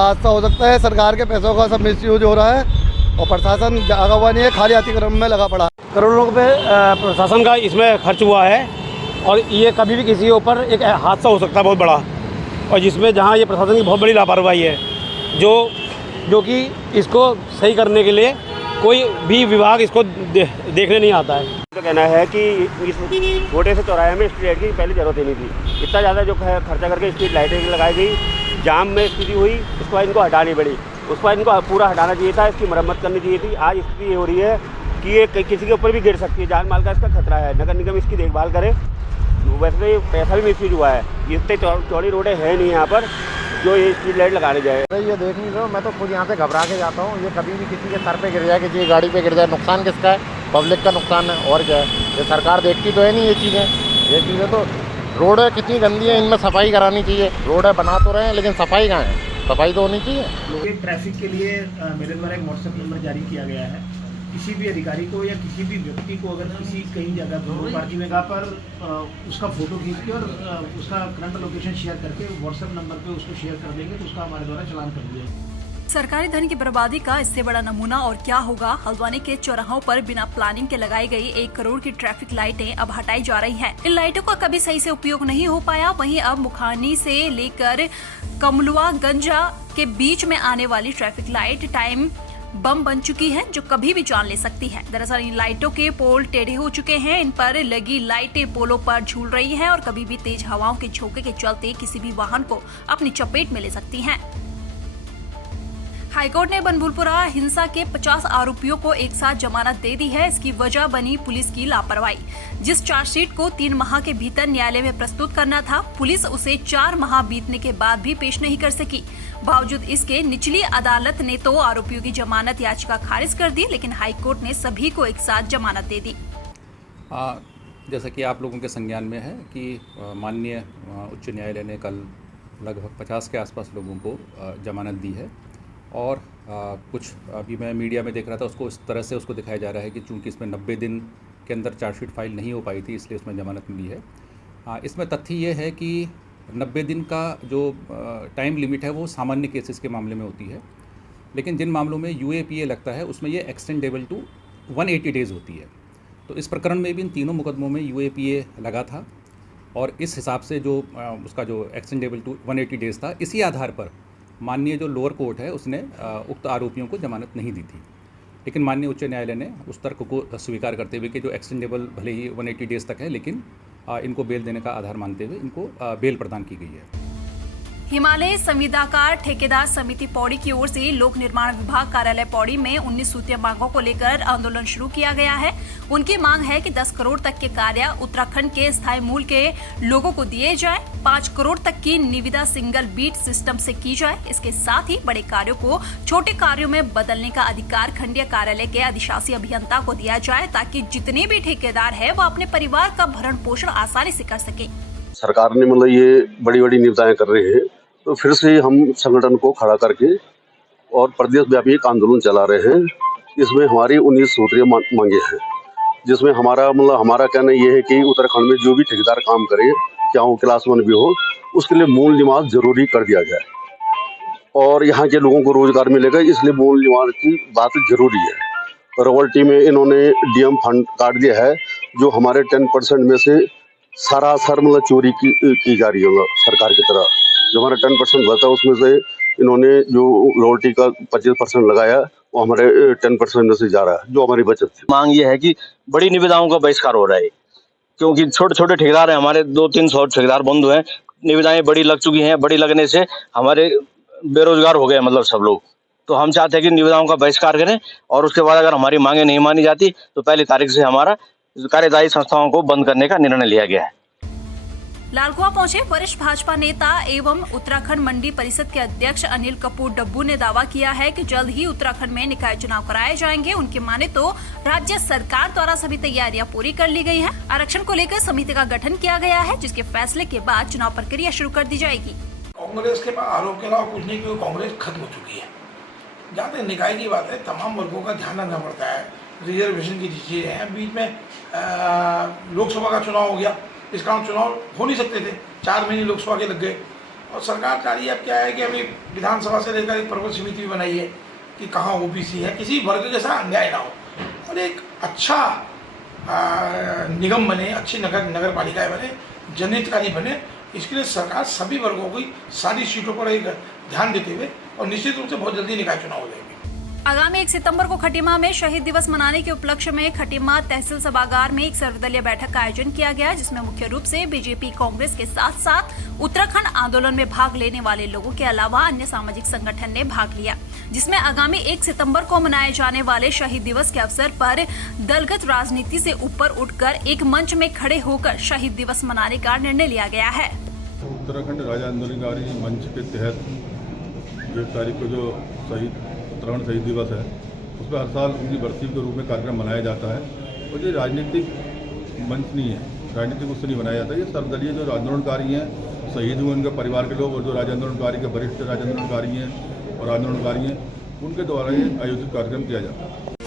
हादसा हो सकता है, सरकार के पैसों का सब मिसयूज हो रहा है और प्रशासन जागा हुआ नहीं है, खाली अतिक्रमण में लगा पड़ा। करोड़ों रुपए प्रशासन का इसमें खर्च हुआ है और ये कभी भी किसी के ऊपर एक हादसा हो सकता है बहुत बड़ा, और जिसमें जहाँ ये प्रशासन की बहुत बड़ी लापरवाही है जो कि इसको सही करने के लिए कोई भी विभाग इसको देखने नहीं आता है। तो कहना है कि इस छोटे से चौराहे में स्ट्रीट लाइट की पहले ज़रूरत ही नहीं थी। इतना ज़्यादा जो खर्चा करके स्ट्रीट लाइटें लगाई गई, जाम में स्थिति हुई, उसके बाद इनको हटानी पड़ी। उसके बाद इनको पूरा हटाना चाहिए था, इसकी मरम्मत करनी चाहिए थी। आज स्थिति ये हो रही है कि ये किसी के ऊपर भी गिर सकती है, जान माल का इसका खतरा है। नगर निगम इसकी देखभाल करे। वैसे पैसा भी मिसयूज हुआ है, इतने चौड़ी रोडें हैं नहीं यहाँ पर जो ये स्ट्रीट लाइट लगाने जाए। ये देख नहीं रहा, मैं तो खुद यहाँ से घबरा के जाता हूँ। ये कभी भी किसी के सर पे गिर जाए, किसी की गाड़ी पे गिर जाए, नुकसान किसका है? पब्लिक का नुकसान है और क्या है। ये सरकार देखती तो है नहीं ये चीज़ें तो रोड है कितनी गंदी है, इनमें सफाई करानी चाहिए। रोड है बना तो रहे हैं लेकिन सफाई कहाँ है? सफाई तो होनी चाहिए। ट्रैफिक के लिए मेरे द्वारा एक व्हाट्सएप नंबर जारी किया गया है। किसी भी अधिकारी को या किसी भी व्यक्ति को अगर किसी कहीं जगह पार्किंग जगह पर उसका फोटो खींच के और उसका करंट लोकेशन शेयर करके व्हाट्सएप नंबर पे उसको शेयर कर देंगे तो उसका हमारे द्वारा चालान कर दिया जाएगा। सरकारी धन की बर्बादी का इससे बड़ा नमूना और क्या होगा। हल्द्वानी के चौराहों पर बिना प्लानिंग के लगाई गई 1 करोड़ की ट्रैफिक लाइटें अब हटाई जा रही हैं। इन लाइटों का कभी सही से उपयोग नहीं हो पाया। वहीं अब मुखानी से लेकर कमलुआ गंजा के बीच में आने वाली ट्रैफिक लाइट टाइम बम बन चुकी है जो कभी भी जान ले सकती है। दरअसल इन लाइटों के पोल टेढ़े हो चुके हैं। इन पर लगी लाइटें पोलों पर झूल रही हैं और कभी भी तेज हवाओं के झोंके के चलते किसी भी वाहन को अपनी चपेट में ले सकती हैं। हाईकोर्ट ने बनभूलपुरा हिंसा के 50 आरोपियों को एक साथ जमानत दे दी है। इसकी वजह बनी पुलिस की लापरवाही। जिस चार्जशीट को 3 माह के भीतर न्यायालय में प्रस्तुत करना था, पुलिस उसे 4 माह बीतने के बाद भी पेश नहीं कर सकी। बावजूद इसके निचली अदालत ने तो आरोपियों की जमानत याचिका खारिज कर दी, लेकिन हाईकोर्ट ने सभी को एक साथ जमानत दे दी। जैसा कि आप लोगों के संज्ञान में है कि माननीय उच्च न्यायालय ने कल लगभग 50 के आसपास लोगों को जमानत दी है और कुछ अभी मैं मीडिया में देख रहा था उसको इस तरह से उसको दिखाया जा रहा है कि चूंकि इसमें 90 दिन के अंदर चार्जशीट फाइल नहीं हो पाई थी इसलिए उसमें जमानत मिली है। इसमें तथ्य ये है कि 90 दिन का जो टाइम लिमिट है वो सामान्य केसेस के मामले में होती है, लेकिन जिन मामलों में UAPA लगता है उसमें ये एक्सटेंडेबल टू 180 डेज़ होती है। तो इस प्रकरण में भी इन तीनों मुकदमों में UAPA लगा था और इस हिसाब से जो उसका जो एक्सटेंडेबल टू 180 डेज़ था, इसी आधार पर माननीय जो लोअर कोर्ट है उसने उक्त आरोपियों को जमानत नहीं दी थी। लेकिन माननीय उच्च न्यायालय ने उस तर्क को स्वीकार करते हुए कि जो एक्सटेंडेबल भले ही 180 डेज़ तक है, लेकिन इनको बेल देने का आधार मानते हुए इनको बेल प्रदान की गई है। हिमालय संविदाकार ठेकेदार समिति पौड़ी की ओर से लोक निर्माण विभाग कार्यालय पौड़ी में 19 सूत्रीय मांगों को लेकर आंदोलन शुरू किया गया है। उनकी मांग है कि 10 करोड़ तक के कार्य उत्तराखंड के स्थायी मूल के लोगों को दिए जाए, 5 करोड़ तक की निविदा सिंगल बीट सिस्टम से की जाए। इसके साथ ही बड़े कार्यों को छोटे कार्यों में बदलने का अधिकार खंडीय कार्यालय के अधिशासी अभियंता को दिया जाए ताकि जितने भी ठेकेदार है वो अपने परिवार का भरण पोषण आसानी से कर सके। सरकार ने मतलब ये बड़ी बड़ी निविदाएं कर रहे हैं, तो फिर से हम संगठन को खड़ा करके और प्रदेश व्यापी एक आंदोलन चला रहे हैं। इसमें हमारी 19 सूत्रीय मांगे हैं, जिसमें हमारा कहना ये है कि उत्तराखंड में जो भी ठेकेदार काम करे, चाहे वो क्लास 1 भी हो, उसके लिए मूल निवास जरूरी कर दिया जाए और यहाँ के लोगों को रोजगार मिलेगा, इसलिए मूल निवास की बात जरूरी है। रॉयल्टी में इन्होंने डीएम फंड काट दिया है, जो हमारे 10% में से सरासर चोरी की जा रही है सरकार की तरह। जो हमारा 10% बचा उसमें से इन्होंने जो रॉयल्टी का 25% लगाया वो हमारे 10% में से जा रहा है, जो हमारी बचत थी। मांग ये है कि बड़ी निविदाओं का बहिष्कार हो रहा है, क्योंकि छोटे छोटे ठेकेदार हैं हमारे, 200-300 ठेकेदार बंधु हैं। निविदाएं बड़ी लग चुकी हैं, बड़ी लगने से हमारे बेरोजगार हो गए मतलब सब लोग। तो हम चाहते हैं कि निविदाओं का बहिष्कार करें और उसके बाद अगर हमारी मांगे नहीं मानी जाती तो पहली तारीख से हमारा कार्यदायी संस्थाओं को बंद करने का निर्णय लिया गया है। लालकुआ पहुंचे वरिष्ठ भाजपा नेता एवं उत्तराखंड मंडी परिषद के अध्यक्ष अनिल कपूर डब्बू ने दावा किया है कि जल्द ही उत्तराखंड में निकाय चुनाव कराए जाएंगे। उनकी माने तो राज्य सरकार द्वारा सभी तैयारियां पूरी कर ली गई हैं। आरक्षण को लेकर समिति का गठन किया गया है, जिसके फैसले के बाद चुनाव प्रक्रिया शुरू कर दी जाएगी। कांग्रेस के आरोप के अलावा कुछ नहीं, क्योंकि कांग्रेस खत्म हो चुकी है। जहाँ तक निकाय की बात है, तमाम वर्गों का ध्यान रखना पड़ता है। रिजर्वेशन की चीजें हैं, बीच में लोकसभा का चुनाव हो गया, इस कारण चुनाव हो नहीं सकते थे। 4 महीने लोकसभा के लग गए, और सरकार चाह रही है अब क्या है कि अभी विधानसभा से लेकर एक प्रबंध समिति भी बनाई है कि कहाँ ओबीसी है, किसी वर्ग के साथ अन्याय ना हो और एक अच्छा निगम बने, अच्छी नगर पालिकाएँ बने, जनहितकारी बने। इसके लिए सरकार सभी वर्गों की सारी सीटों पर एक ध्यान देते हुए और निश्चित रूप से बहुत जल्दी निकाय चुनाव हो जाएंगे। आगामी 1 सितंबर को खटीमा में शहीद दिवस मनाने के उपलक्ष्य में खटीमा तहसील सभागार में एक सर्वदलीय बैठक का आयोजन किया गया, जिसमें मुख्य रूप से बीजेपी, कांग्रेस के साथ साथ उत्तराखंड आंदोलन में भाग लेने वाले लोगों के अलावा अन्य सामाजिक संगठन ने भाग लिया, जिसमें आगामी 1 सितंबर को मनाए जाने वाले शहीद दिवस के अवसर पर दलगत राजनीति से ऊपर उठकर एक मंच में खड़े होकर शहीद दिवस मनाने का निर्णय लिया गया है। उत्तराखंड राज्य आंदोलनकारी मंच के तहत 1 तारीख को जो उत्तराखंड शहीद दिवस है, उस पर हर साल उनकी बरसी के रूप में कार्यक्रम मनाया जाता है और ये राजनीतिक मंच नहीं है, राजनीतिक उससे नहीं मनाया जाता। ये सर्वदलीय जो आंदोलनकारी हैं, शहीद हुए उनके परिवार के लोग और जो राज्य आंदोलनकारी के वरिष्ठ राज्य आंदोलनकारी हैं और आंदोलनकारी हैं, उनके द्वारा ये आयोजित कार्यक्रम किया जाता है।